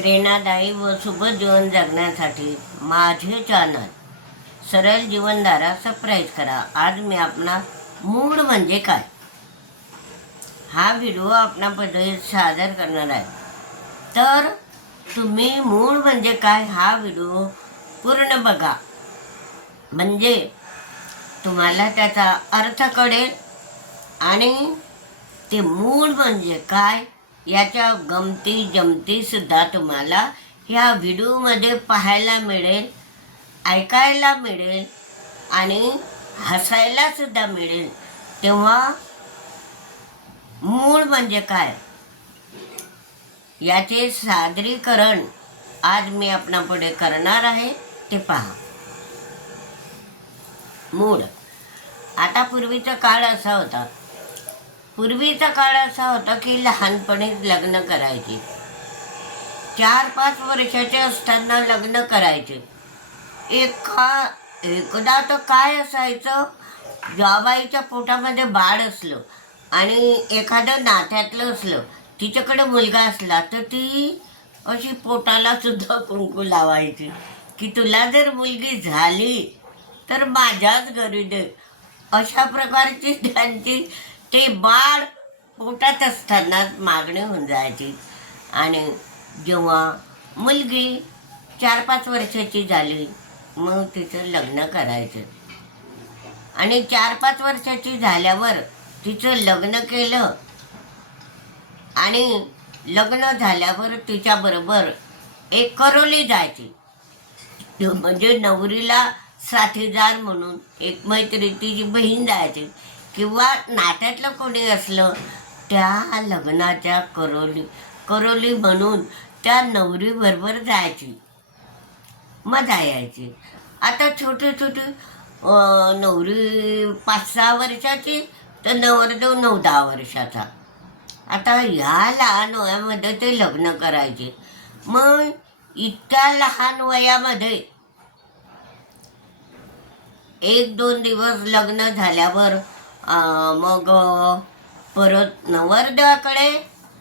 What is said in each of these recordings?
प्रेरणादायी व शुभ जीवन जगण्यासाठी माझे चॅनल सरळ जीवनधारा सबस्क्राईब करा. आज मी आपला मूड म्हणजे काय? हा व्हिडिओ आपणाबद्दल सादर करणार आहे. तर तुम्ही मूड म्हणजे काय? हा व्हिडिओ पूर्ण बघा. म्हणजे तुम्हाला त्याचा अर्थ कळेल आणि ते मूड म्हणजे काय? याच्या गमती जमती सुद्धा तुम्हाला ह्या व्हिडिओमध्ये पाहायला मिळेल ऐकायला मिळेल आणि हसायला सुद्धा मिळेल. तेव्हा मूळ म्हणजे काय? याचे सादरीकरण आज मी आपणापुढे करणार आहे ते पहा. मूळ. आता पूर्वीचा काळ असा होता. पूर्वीचा काळ असा होता की लहानपणीच लग्न करायचे. चार पाच वर्षाचे असताना लग्न करायचे. एका एकदा तर काय असायचं जाबाईच्या पोटामध्ये बाळ असलं आणि एखादं नात्यातलं असलं तिच्याकडे मुलगा असला तर ती अशी पोटाला सुद्धा कुंकू लावायची. की तुला जर मुलगी झाली तर माझ्याच घरी दे. अशा प्रकारची त्यांची ते बाळ पोटात असताना मागणी होऊन जायची. आणि जेव्हा मुलगी चार पाच वर्षाची झाली मग तिचं लग्न करायचं. आणि चार पाच वर्षाची झाल्यावर तिचं लग्न केलं. आणि लग्न झाल्यावर तिच्याबरोबर एक करोली जायची. म्हणजे नवरीला साथीदार म्हणून एक मैत्री तिची बहीण जायची. किंवा नात्यातलं कोणी असलं त्या लग्नाच्या करोली करोली म्हणून त्या नवरीबरोबर जायची मजा यायची. आता छोटी छोटी नवरी पाच सहा वर्षाची तर नवरदेव नऊ दहा वर्षाचा. आता ह्या लहान वयामध्ये ते लग्न करायचे. मग इतक्या लहान वयामध्ये एक दोन दिवस लग्न झाल्यावर मग परत नवरदेवाकडे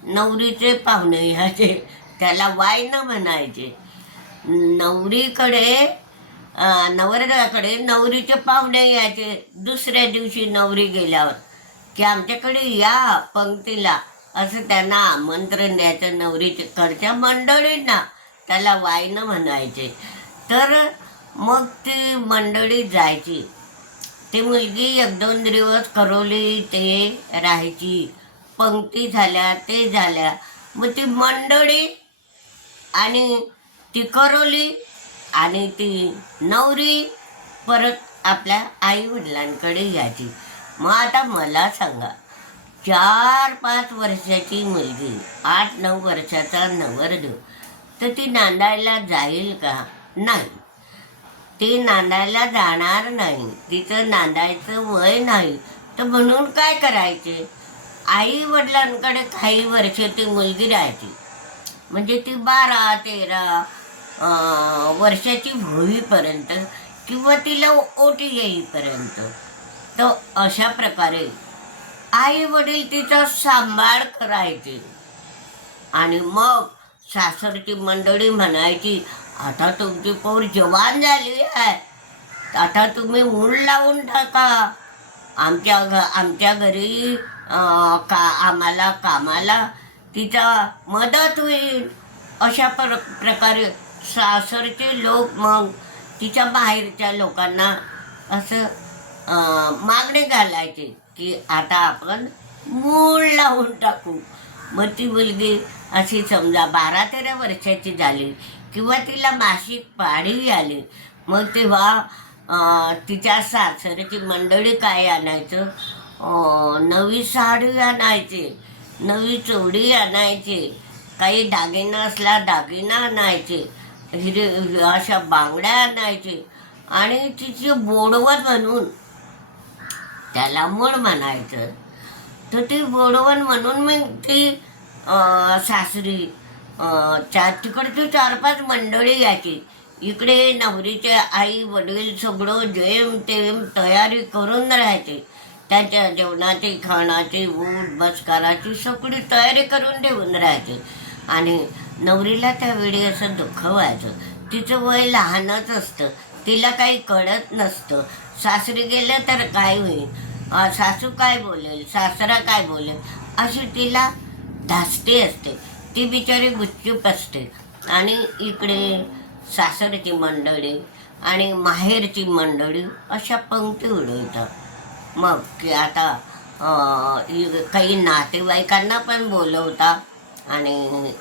नवरीचे पाहुणे यायचे. त्याला वायनं म्हणायचे. नवरीकडे नवरदेवाकडे नवरीचे पाहुणे यायचे. दुसऱ्या दिवशी नवरी गेल्यावर की आमच्याकडे या पंक्तीला. असं त्यांना आमंत्रण द्यायचं नवरीकडच्या मंडळींना त्याला वायनं म्हणायचे. तर मग ती मंडळी जायची. ती मुलगी एक दोन दिवस करवली ते राहायची. पंक्ती झाल्या ते झाल्या. मग ती मंडळी आणि ती करवली आणि ती नवरी परत आपल्या आई वडिलांकडे यायची. मग आता मला सांगा चार पाच वर्षाची मुलगी आठ नऊ वर्षाचा नवरदेव तर ती नांदायला जाईल का? नाही. ती नांदायला जाणार नाही. तिचं नांदायचं वय नाही. तर म्हणून काय करायचे? आई वडिलांकडे काही वर्ष ती मुलगी राहायची. म्हणजे ती बारा तेरा वर्षाची होईपर्यंत किंवा तिला ओटी येईपर्यंत. तर अशा प्रकारे आई वडील तिचा सांभाळ करायचे. आणि मग सासरची मंडळी म्हणायची आता तुमची पोर जवान झाली आहे. आता तुम्ही मूल लावून टाका. आमच्या घ आमच्या घरी का आम्हाला कामाला तिचा मदत होईल. अशा प्र प्रकारे सासरचे लोक मग तिच्या बाहेरच्या लोकांना असं मागणी घालायचे की आता आपण मूळ लावून टाकू. मग ती मुलगी अशी समजा बारा तेरा वर्षाची झाली. किंवा तिला मासिक पाळी आली. मग तेव्हा तिच्या सासऱ्याची मंडळी काय आणायचं? नवी साडी आणायची नवी चोडी आणायची काही दागिना असला दागिना आणायचे हिरे अशा बांगड्या आणायचे आणि तिची बोडवत म्हणून त्याला मूळ म्हणायचं. तर ती बोडवण म्हणून मग ती सासरी चार तिकडची चार पाच मंडळी यायची. इकडे नवरीचे आई वडील सगळं जेम तेम तयारी करून राहायचे. त्यांच्या जेवणाची खाण्याची ऊट बसकाराची सगळी तयारी करून ठेवून राहायचे. आणि नवरीला त्यावेळी असं दुःख व्हायचं. तिचं वय लहानच असतं. तिला काही कळत नसतं. सासरी गेलं तर काय होईल? सासू काय बोलेल? सासरा काय बोलेल? अशी तिला धास्ती असते. ती बिचारी गुच्चूप असते. आणि इकडे सासरची मंडळी आणि माहेरची मंडळी अशा पंक्ती उडवतात. मग की आता काही नातेवाईकांना पण बोलवता आणि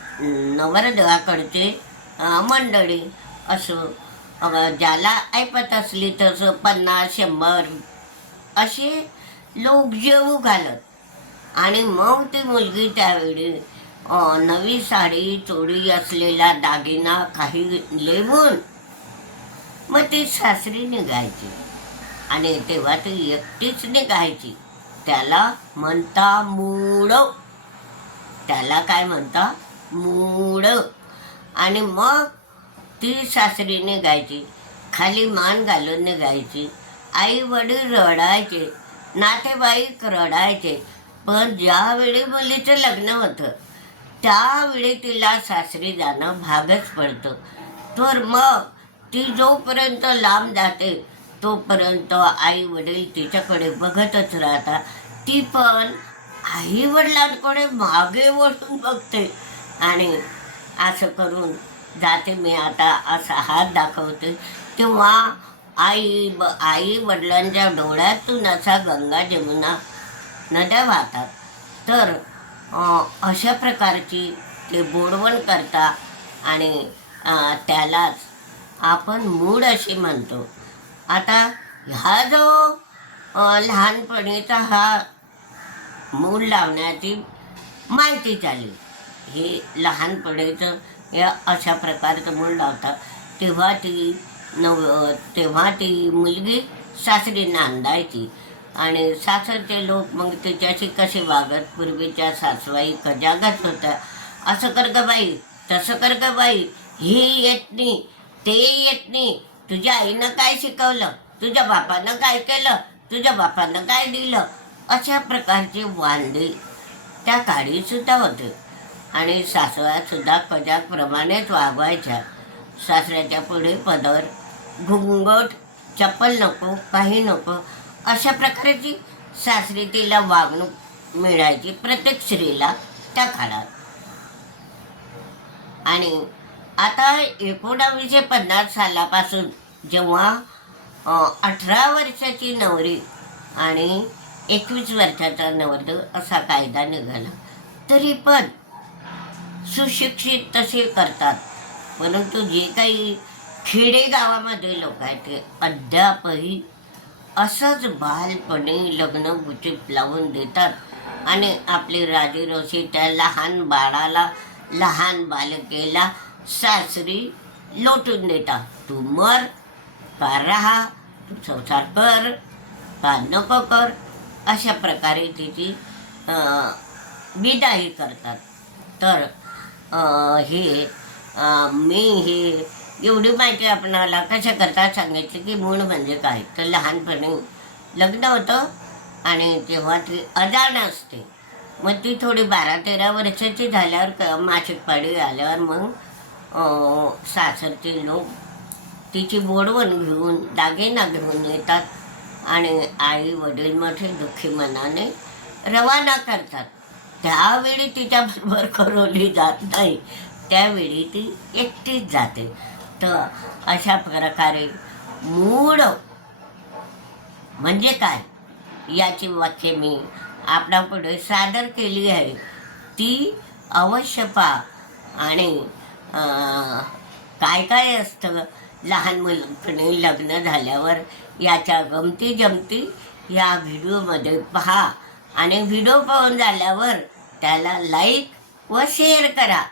नवरदेवाकडचे मंडळी असं ज्याला ऐपत असली तसं पन्नास शंभर असे लोक जेवू घालत. आणि मग ती मुलगी त्यावेळी नवी साडी चोळी असलेला दागिना काही लेवून मग ती सासरी निघायची. आणि तेव्हा ती एकटीच निघायची. त्याला म्हणता मूळ त्याला काय म्हणता? मूळ आणि मग ती सासरी निघायची. खाली मान घालून निघायची. आई वडील रडायचे. नातेवाईक रडायचे. पण ज्यावेळी मुलीचं लग्न होतं त्यावेळी तिला सासरी जाणं भागच पडतं. तर मग ती जोपर्यंत लांब जाते तोपर्यंत आई वडील तिच्याकडे बघतच राहतात. ती पण आई वडिलांकडे मागे वळून बघते आणि असं करून जाते मी आता असा हात दाखवते. तेव्हा आई ब आई वडिलांच्या डोळ्यातून असा गंगा जमुना नद्या वाहतात. तर अशा प्रकारची ते बोडवण करता आणि त्यालाच आपण मूड अशी म्हणतो. आता हा जो लहानपणीचा हा मूड लावण्याची माहिती झाली. हे लहानपणीचं या अशा प्रकारचं मूल लावतात. तेव्हा ती नव तेव्हा ती मुलगी सासरी नांदायची. आणि सासरचे लोक मग त्याच्याशी कसे वागत? पूर्वीच्या सासवाई कजागत होत्या. असं कर ग बाई तसं कर ग बाई. हे येत नाही ते येत नाही. तुझ्या आईनं काय शिकवलं? तुझ्या बापानं काय केलं? तुझ्या बापानं काय दिलं? अशा प्रकारचे वांदे त्या काळी सुद्धा होते. आणि सासवा सुद्धा कजाकप्रमाणेच वागवायच्या. सासऱ्याच्या पुढे पदर घुंगट चप्पल नको काही नको. अशा प्रकारची सासरी तिला वागणूक मिळायची प्रत्येक स्त्रीला त्या काळात. आणि आता एकोणावीसशे पन्नास सालापासून जेव्हा अठरा वर्षाची नवरी आणि एकवीस वर्षाचा नवरद असा कायदा निघाला तरी पण सुशिक्षित तसे करतात. परंतु जे काही खेडेगावामध्ये लोक आहेत ते अद्यापही असंच बालपणे लग्न गुचित लावून देतात. आणि आपली राजीरोशी त्या लहान बाळाला लहान बालकेला सासरी लोटून देतात. तू मर पार राहा तू संसार कर पार नको कर अशा प्रकारे तिची विदाही करतात. तर हे मी हे एवढी माहिती आपणाला कशा करता सांगितली की मूळ म्हणजे काय? तर लहानपणी लग्न होतं आणि तेव्हा ती अजाण असते मग ती थोडी बारा तेरा वर्षाची झाल्यावर क मासिक पाळी आल्यावर मग अं, सासरचे लोक तिची बोडवण घेऊन दागिना घेऊन येतात आणि आई वडील मोठे दुःखी मनाने रवाना करतात. त्यावेळी तिच्याबरोबर करवली जात नाही. त्यावेळी ती एकटीच जाते. तर अशा प्रकारे. मूळ म्हणजे काय? याची वाक्य मी आपणापुढे सादर केली आहे. ती अवश्य पा आणि काय काय असतं? लहान मुलपणे लग्न झाल्यावर याच्या गमती जमती या व्हिडिओमध्ये पहा. आणि व्हिडिओ पाहून झाल्यावर त्याला लाईक व शेअर करा.